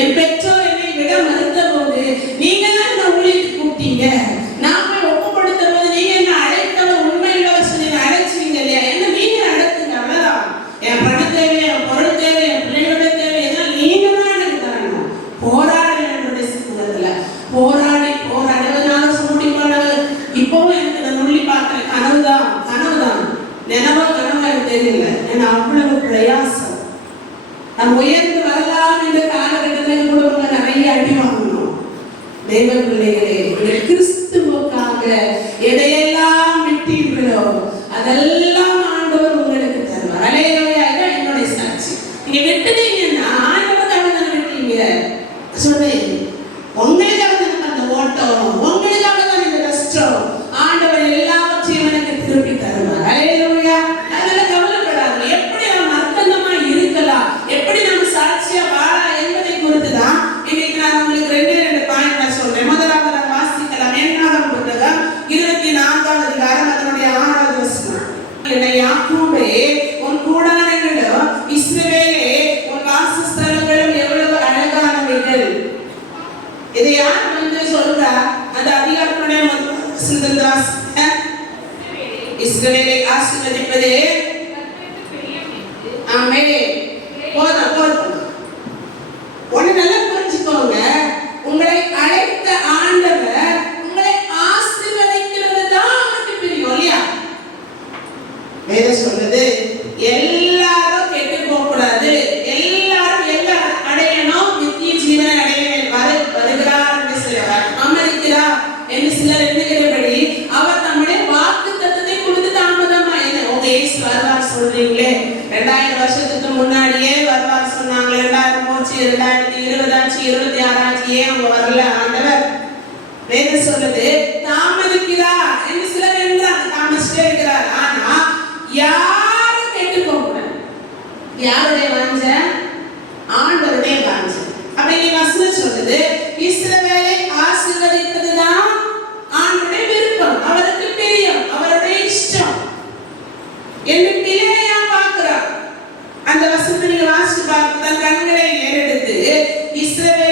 என் பெற்றோர் என்னை விட மறுத்த போது நீங்க தான் என்ன ஊழியத்துக்கு கூப்பிட்டீங்க. நான் போய் ஒப்பு கொடுத்த போது நீங்க என்ன அழைத்தவர் உண்மையுள்ளவர் சொல்லி அழைச்சிங்க இல்லையா? என்ன நீங்க நடத்துங்க, அவ்வளவுதான். என் பணம் தேவை, என் பொருள் தேவை, என் பிள்ளைகளோட தேவை எல்லாம் நீங்க தான் எனக்கு தரணும். போராடுற என்னுடைய சமூகத்துல போராடி போராடுவதனால முடிப்பாளர். இப்பவும் எனக்கு நான் நுள்ளி பார்க்கிற கனவுதான் நினைவா கனவா எனக்கு தெரியல. ஏன்னா அவ்வளவு பிரயாசம். நம்ம உயர்ந்து வரலாம் என்ற காலகட்டத்தில் கூட நிறைய அடி வாங்கணும். தெய்வ பிள்ளைகளே, கிறிஸ்துவுக்காக எதையெல்லாம் விட்டீர்களோ அதெல்லாம் ஆண்டவர் உங்களுக்கு தருவார். அல்லேலூயா. இதான் என்னுடைய சாட்சி. நீங்க விட்டுட்டீங்கன்னா ஆண்டவருக்காக தானே விட்டீங்க. சொல்றேன், உங்களுக்காக தான் அந்த ஓட்டம், உங்களுக்காக தான் இந்த கஷ்டம். ஆண்டவர் எல்லாவற்றையும் எனக்கு திருப்பி தருவார். அல்லேலூயா. அதனால கவலைப்படாது. எப்படி நாம் அர்த்தமா இருக்கலாம், எப்படி நம்ம சாட்சியா வாழலாம் என்பதை குறித்துதான் இன்னைக்கு நான் உங்களுக்கு ரெண்டு பாயிண்ட் நான் சொல்றேன். முதலாவது நான் வாசிக்கலாம். என்னாகும் புத்தகம் 24ஆம் அதிகாரம் அதனுடைய 6வது வசனம். யாக்கோபே, உன் கூடாரங்களும் இஸ்ரவேலே உன் வாசஸ்தலங்களும் எவ்வளவு அழகானவைகள். இதை யார் வந்து சொல்றா? அந்த அதிகாரத்துடைய இஸ்ரவேலை ஆசீர்வதிப்பதே. ஆமென். போதும். ஒண்ணு நல்லா புரிஞ்சுக்கோங்க. உங்களை அழைத்த ஆண்டவர் உங்களை ஆசீர்வதிக்கிறது தான் அவருக்கு பிரியம் இல்லையா? வேதம் சொல்றது எல்லாரும் கெட்டு போக கூடாது, எல்லாரும் எல்லாம் அடையணும், நித்திய ஜீவனை அடைய வருகிறார் என்று சிலர் அமரிக்கிறார் என்று சிலர் எண்ணுகிறபடி அவர் நம்முடைய வாக்கு தத்தத்தை கொடுத்து தாமதமா என்ன உங்க இயேசு வருவார் சொல்றீங்களே, 2000 வருஷத்துக்கு முன்னாடியே வருவார் சொன்னாங்க. 2000 போச்சு, 2020 ஆச்சு, 26 ஆச்சு, ஏன் அவங்க வரல ஆண்டவர்? வேதம் சொல்லுது தாமதிக்கிறார் என்று சிலர் என்றாங்க, தாமதிச்சுட்டே இருக்கிறார். ஆனா யாரும் கெட்டு போக கூடாது. யாருடைய வாஞ்ச? ஆண்டவருடைய வாஞ்ச. அப்படி வசனம் சொல்லுது இஸ்ரவேலை ஆசீர்வதிப்பதுதான் ஆண்டவருடைய விருப்பம், அவருக்கு பிரியம், அவருடைய இஷ்டம். என்ன பிள்ளையா பார்க்கிறார். அந்த வசனத்தை நீங்க வாசிச்சு பார்த்து கண்களை ஏறெடுத்து இஸ்ரவேல்